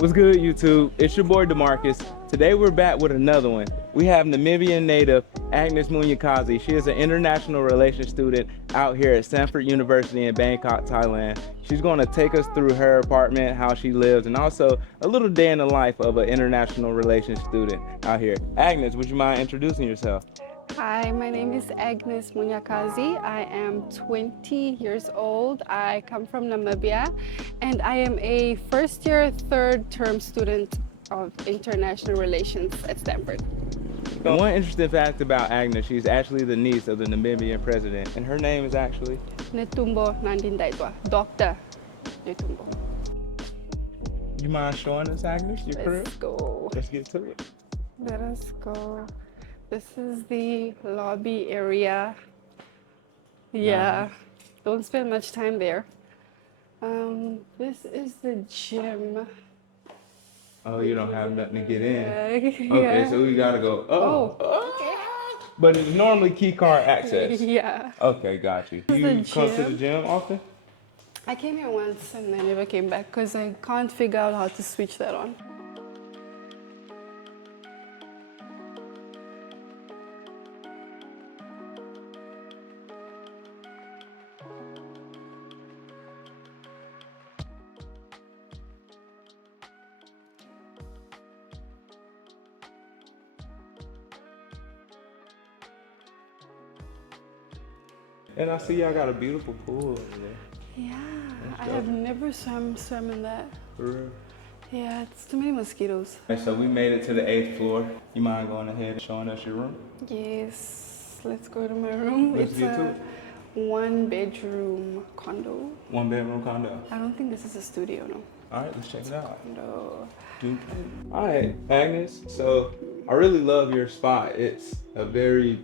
What's good, YouTube? It's your boy DeMarcus. Today we're back with another one. We have Namibian native Agnes Munyakazi. She is an international relations student out here at Stanford University in Bangkok, Thailand. She's going to take us through her apartment, how she lives, and also a little day in the life of an international relations student out here. Agnes, would you mind introducing yourself? Hi, my name is Agnes Munyakazi. I am 20 years old. I come from Namibia and I am a first year, third term student of international relations at Stanford. And one interesting fact about Agnes, she's actually the niece of the Namibian president, and her name is actually Netumbo Nandindaitwa, Dr. Netumbo. You mind showing us, Agnes, your crib? Let's go. Let's get to it. Let us go. This is the lobby area. Yeah, don't spend much time there. This is the gym. Oh, you don't have nothing to get in. Yeah. Okay, so we gotta go. Okay. But it's normally key card access. Yeah. Okay, got you. This is You the come to the gym. gym often? I came here once and I never came back because I can't figure out how to switch that on. And I see y'all got a beautiful pool over there. Yeah, I dope. have never swum in that. For real. Yeah, it's too many mosquitoes. Okay, so we made it to the 8th floor. You mind going ahead and showing us your room? Yes, let's go to my room. Let's It's get to a it. 1-bedroom condo. 1-bedroom condo. I don't think this is a studio, no. All right, let's check it out. Condo. All right, Agnes. So I really love your spot. It's a very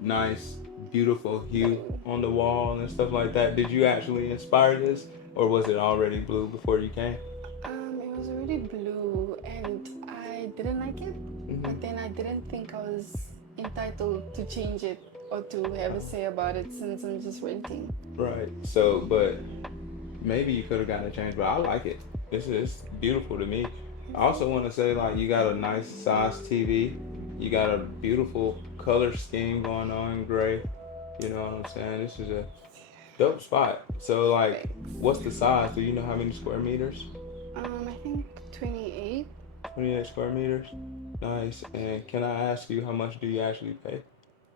nice, beautiful hue on the wall and stuff like that. Did you actually inspire this, or was it already blue before you came? It was already blue and I didn't like it, but then I didn't think I was entitled to change it or to have a say about it since I'm just renting. Right. So, but maybe you could have gotten a change, but I like it. This is beautiful to me. I also want to say, like, you got a nice size TV. You got a beautiful color scheme going on, gray. You know what I'm saying? This is a dope spot. So, like, what's the size? Do you know how many square meters? I think 28. 28 square meters. Nice. And can I ask you, how much do you actually pay?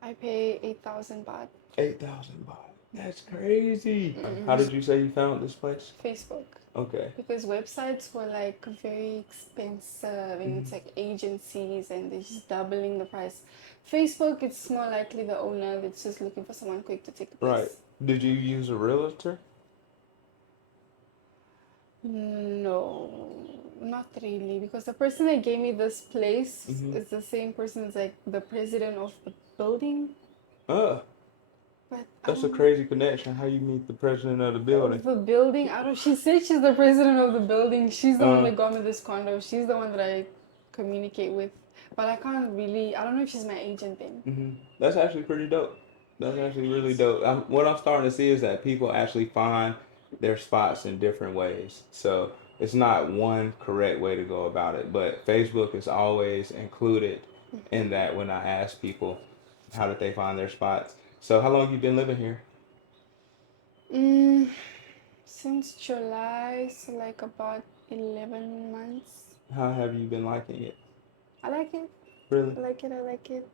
I pay 8,000 baht. 8,000 baht. That's crazy. How did you say you found this place? Facebook. Okay. Because websites were like very expensive and it's like agencies and they're just doubling the price. Facebook, it's more likely the owner that's just looking for someone quick to take a place. Right. Did you use a realtor? No, not really, because the person that gave me this place is the same person as like the president of the building. But that's a crazy connection. How you meet the president of the building? The building, I don't. She said she's the president of the building. She's the one that got me this condo. She's the one that I communicate with, but I can't really. I don't know if she's my agent then. That's actually pretty dope. That's actually really dope. What I'm starting to see is that people actually find their spots in different ways. So it's not one correct way to go about it, but Facebook is always included in that when I ask people how did they find their spots. So how long have you been living here? Since July, so like about 11 months. How have you been liking it? I like it. Really? I like it. I like it.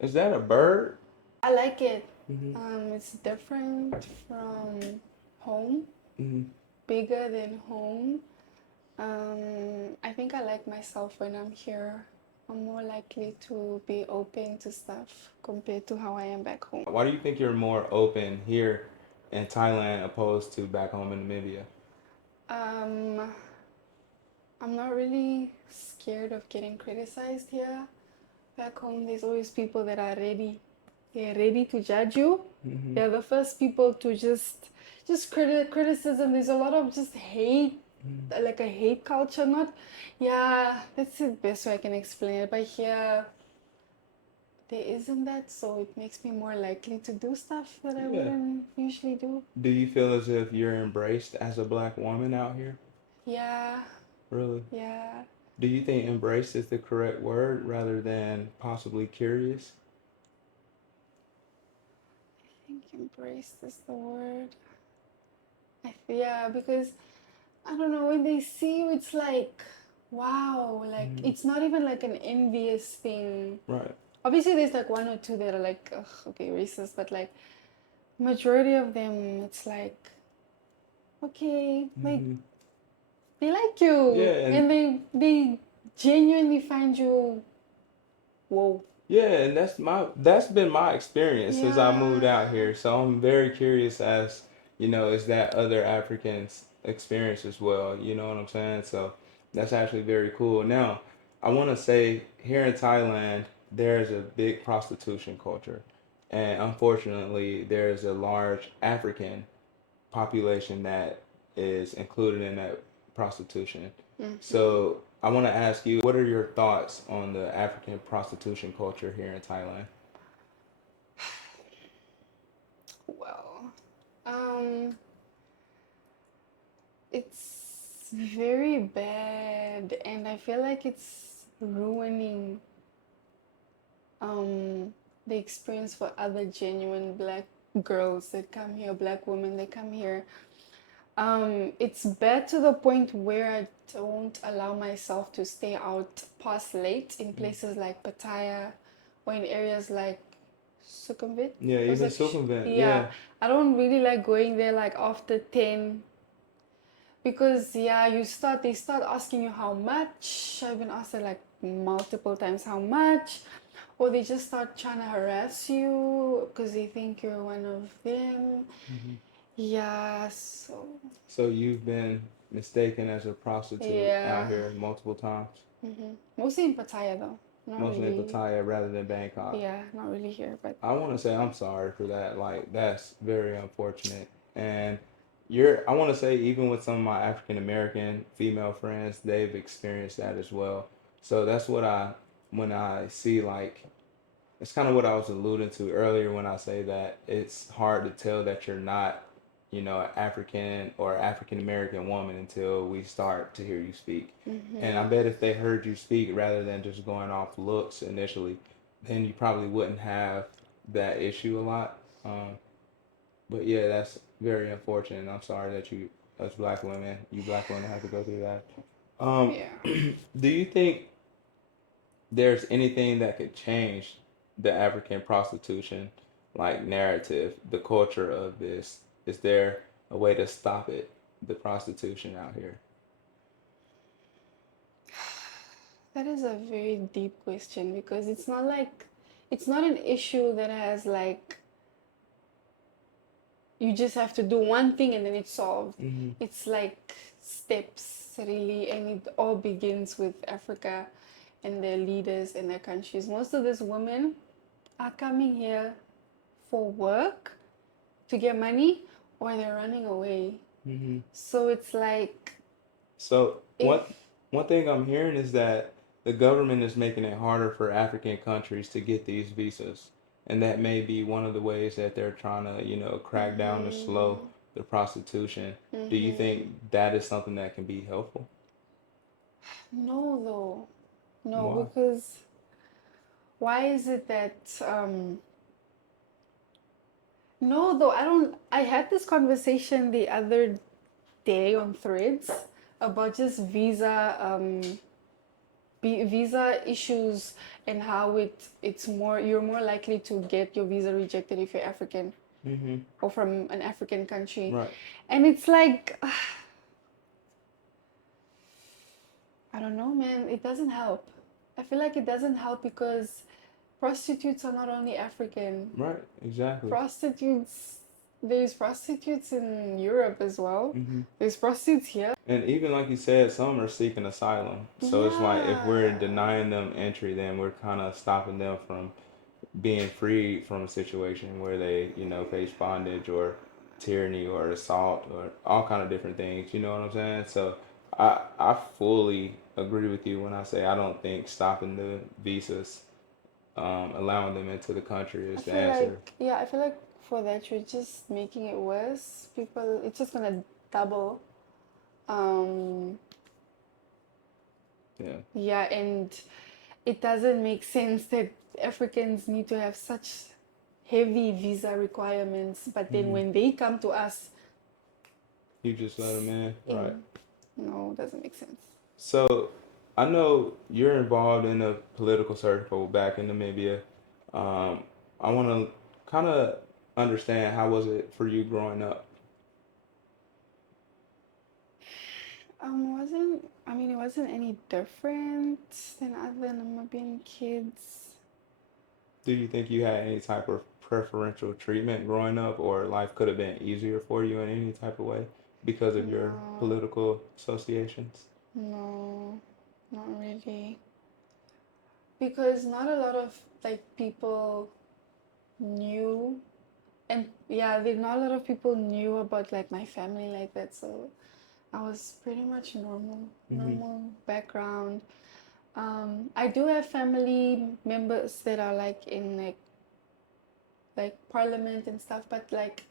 Is that a bird? I like it. It's different from home, bigger than home. I think I like myself when I'm here. I'm more likely to be open to stuff compared to how I am back home. Why do you think you're more open here in Thailand opposed to back home in Namibia? I'm not really scared of getting criticized here. Back home, there's always people that are ready. They're ready to judge you. They're the first people to just criticism. There's a lot of just hate, like a hate culture. Not, yeah, that's the best way I can explain it. But here, there isn't that, so it makes me more likely to do stuff that I wouldn't usually do. Do you feel as if you're embraced as a black woman out here? Yeah, Really? Yeah, Do you think embrace is the correct word rather than possibly curious? I think embrace is the word. Yeah, because I don't know, when they see you, it's like, wow, like Hmm. it's not even like an envious thing. Right. Obviously, there's like one or two that are like, ugh, okay, racist, but like majority of them, it's like, okay, like Hmm. they like Yeah, you, and and they genuinely find you, whoa. yeah, and that's been my experience since I moved out Yeah. here. So I'm very curious as, is that other Africans experience as well, you know what I'm saying? So that's actually very cool. Now, I want to say here in Thailand, there's a big prostitution culture. And unfortunately, there's a large African population that is included in that prostitution. Mm-hmm. So I want to ask you, what are your thoughts on the African prostitution culture here in Thailand? Well, um, it's very bad, and I feel like it's ruining um the experience for other genuine black girls that come here, black women that come here. It's bad to the point where I don't allow myself to stay out past late in places like Pattaya or in areas like Sukhumvit. Yeah, Or is even it Sukhumvit. yeah, Yeah. I don't really like going there like after 10 because yeah, they start asking you how much. I've been asked that like multiple times how much, or they just start trying to harass you because they think you're one of them. Hmm. Yeah, so So you've been mistaken as a prostitute out yeah. here multiple times, Mostly in Pattaya though. Not mostly in really. Pattaya rather than Bangkok. Yeah, not really here, but I want to say Pattaya. I'm sorry for that. Like that's very unfortunate. And I want to say even with some of my African American female friends, they've experienced that as well. So that's when I see like, it's kind of what I was alluding to earlier when I say that it's hard to tell that you're not, an African or African American woman until we start to hear you speak. And I Mm-hmm. bet if they heard you speak rather than just going off looks initially, then you probably wouldn't have that issue a lot. But yeah, that's very unfortunate. And I'm sorry that you black women have to go through that. Um, Yeah. do you think there's anything that could change the African prostitution like narrative, the culture of this? Is there a way to stop it, the prostitution out here? That is a very deep question because it's not an issue that has like you just have to do one thing and then it's solved. Hmm. It's like steps really, and it all begins with Africa and their leaders and their countries. Most of these women are coming here for work to get money or they're running away. Hmm. So it's like So if one thing I'm hearing is that the government is making it harder for African countries to get these visas, and that may be one of the ways that they're trying to, crack down to slow mm-hmm, the prostitution. Do you mm-hmm. think that is something that can be helpful? No though. No, Why? because why is it that no though I had this conversation the other day on Threads about just visa issues and how it's more you're more likely to get your visa rejected if you're African Hmm. or from an African country. Right. And it's like I don't know, man, it doesn't help. I feel like it doesn't help because prostitutes are not only African. Right. Exactly. Prostitutes, there's prostitutes in Europe as well. Hmm. There's prostitutes here. And even like you said, some are seeking asylum. So it's like if we're Yeah. denying them entry, then we're kind of stopping them from being freed from a situation where they, face bondage or tyranny or assault or all kind of different things. You know what I'm saying? So I fully agree with you when I say I don't think stopping the visas, allowing them into the country I is the feel answer. like, yeah, I feel like for that, you're just making it worse. People, it's just gonna double. Um, Yeah. Yeah, and it doesn't make sense that Africans need to have such heavy visa requirements, but then Hmm. when they come to us, You just let them in, right? in no, doesn't make sense. So I know you're involved in a political circle back in Namibia. Um, I want to kind of understand how was it for you growing up? Wasn't I mean it wasn't any different than other Namibian kids. Do you think you had any type of preferential treatment growing up, or life could have been easier for you in any type of way because of your No, political associations? no, not really. Because not a lot of like people knew, and yeah, not a lot of people knew about like my family like that. So I was pretty much Mm-hmm. normal background. I do have family members that are like in like parliament and stuff, but like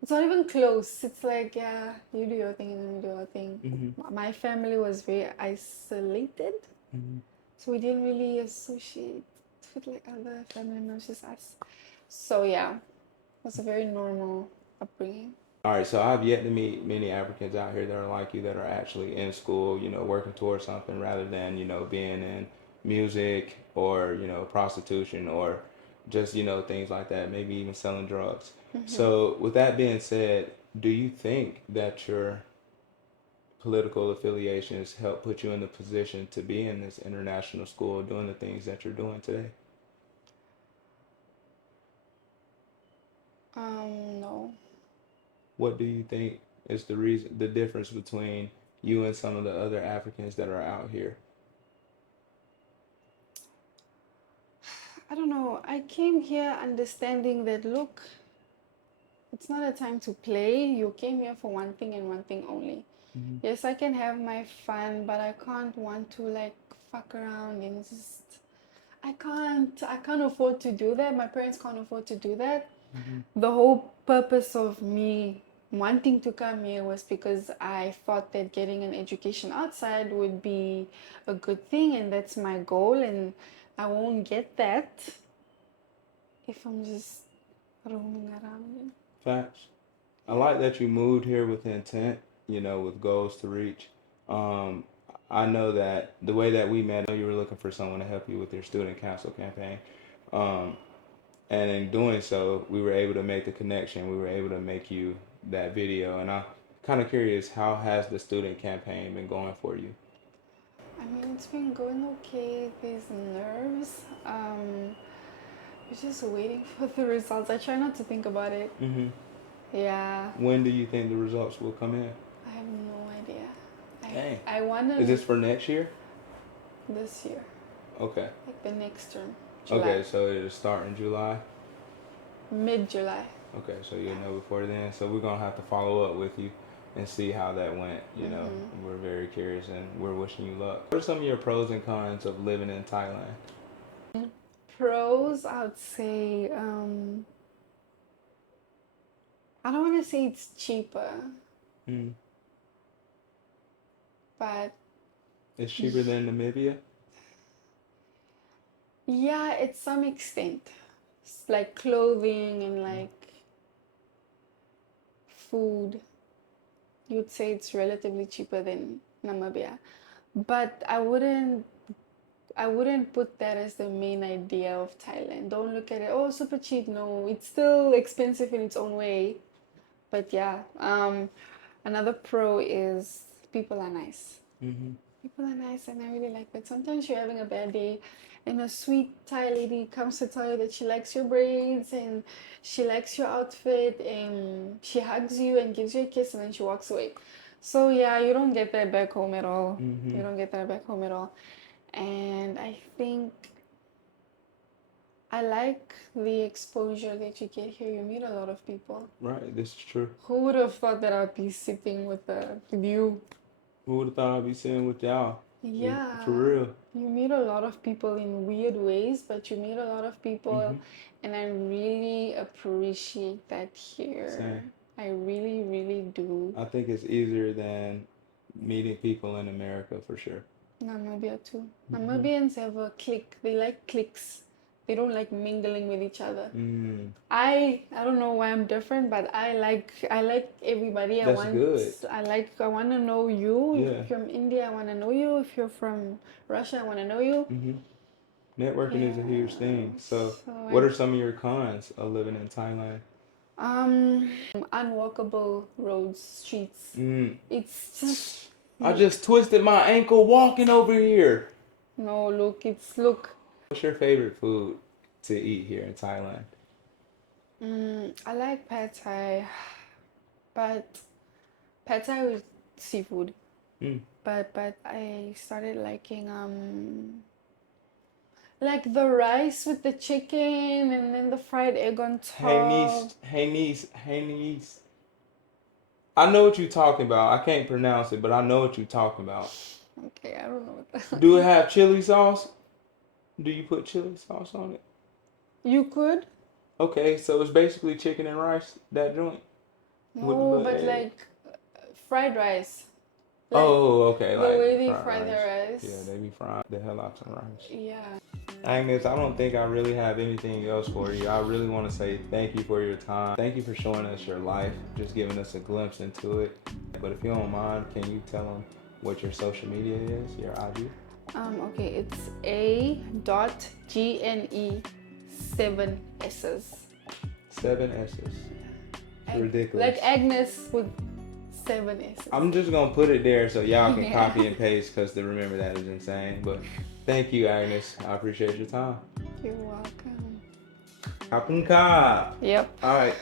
it's not even close. It's like, yeah, you do your thing and then you do your thing. Mm-hmm. My family was very isolated, Mm-hmm. so we didn't really associate with like other family members, just us. So yeah, it was a very normal upbringing. All right, so I've yet to meet many Africans out here that are like you, that are actually in school, working towards something rather than, being in music or, prostitution or just, things like that, maybe even selling drugs. Hmm. So, with that being said, do you think that your political affiliations help put you in the position to be in this international school doing the things that you're doing today? No. What do you think is the difference between you and some of the other Africans that are out here? I don't know. I came here understanding that look, it's not a time to play. You came here for one thing and one thing only. Mm-hmm. Yes, I can have my fun, but I can't want to like fuck around and just I can't afford to do that. My parents can't afford to do that. Mm-hmm. The whole purpose of me wanting to come here was because I thought that getting an education outside would be a good thing and that's my goal, and I won't get that if I'm just roaming around. Facts. I Yeah. like that you moved here with intent, with goals to reach. Um, I know that the way that we met, I know you were looking for someone to help you with your student council campaign. Um, and in doing so, we were able to make the connection. We were able to make you that video. And I'm kind of curious, how has the student campaign been going for you? I mean, it's been going okay. There's nerves. We're just waiting for the results. I try not to think about it. Mm-hmm. Yeah, When do you think the results will come in? I have no idea. Dang. I want Is to this for next year? this year, Okay. like the next term, Okay, July, so it'll start in July. mid-July. Okay, so you'll know before then. So we're gonna have to follow up with you and see how that went. Hmm. We're very curious and we're wishing you luck. What are some of your pros and cons of living in Thailand? Pros, I would say, I don't want to say it's cheaper, Mm. but It's cheaper than Namibia. yeah, it's some extent. It's like clothing and like food. You'd say it's relatively cheaper than Namibia, but I wouldn't put that as the main idea of Thailand. Don't look at it, oh, super cheap. No, it's still expensive in its own way. But yeah, another pro is people are nice. Mm-hmm. People are nice, and I really like that. Sometimes you're having a bad day, and a sweet Thai lady comes to tell you that she likes your braids and she likes your outfit, and she hugs you and gives you a kiss, and then she walks away. So yeah, you don't get that back home at all. Mm-hmm. You don't get that back home at all. And I think I like the exposure that you get here. You meet a lot of people. Right, this is true. Who would have thought that I'd be sitting with you? Who would have thought I'd be sitting with y'all? For Yeah, real. you meet a lot of people in weird ways, but you meet a lot of people, Mm-hmm. and I really appreciate that Same. here. I really, really do. I think it's easier than meeting people in America for sure. Namibia too. Namibians have a clique. They like cliques. They don't like mingling with each other. I don't know why I'm different, but I like everybody. That's good. I want to know you. Yeah. If you're from India, I want to know you. If you're from Russia, I want to know you. Networking is a huge thing. So So what are some of your cons of living in Thailand? Unwalkable roads, streets. It's just I just twisted my ankle walking over here. no. Look. What's your favorite food to eat here in Thailand? I like pad thai, but pad thai with seafood. But I started liking like the rice with the chicken and then the fried egg on top. Hey niece. I know what you're talking about. I can't pronounce it, but I know what you're talking about. Okay, I don't know what that. Do it have chili sauce? Do you put chili sauce on it? You could. Okay, so it's basically chicken and rice, that joint? No, but like fried rice. Like, oh, okay. the like way they fried fry their rice. Yeah, they be frying the hell out some rice. Yeah. Agnes, I don't think I really have anything else for you. I really want to say thank you for your time. Thank you for showing us your life, just giving us a glimpse into it. But if you don't mind, can you tell them what your social media is, your IG? Okay, it's A.GNE 7 S's. 7 S's. Ridiculous. Like Agnes with 7 S's. I'm just gonna put it there so y'all can copy and paste, because to remember that is insane. But thank you, Agnes. I appreciate your time. You're welcome. Kapun ka. Yep. All right.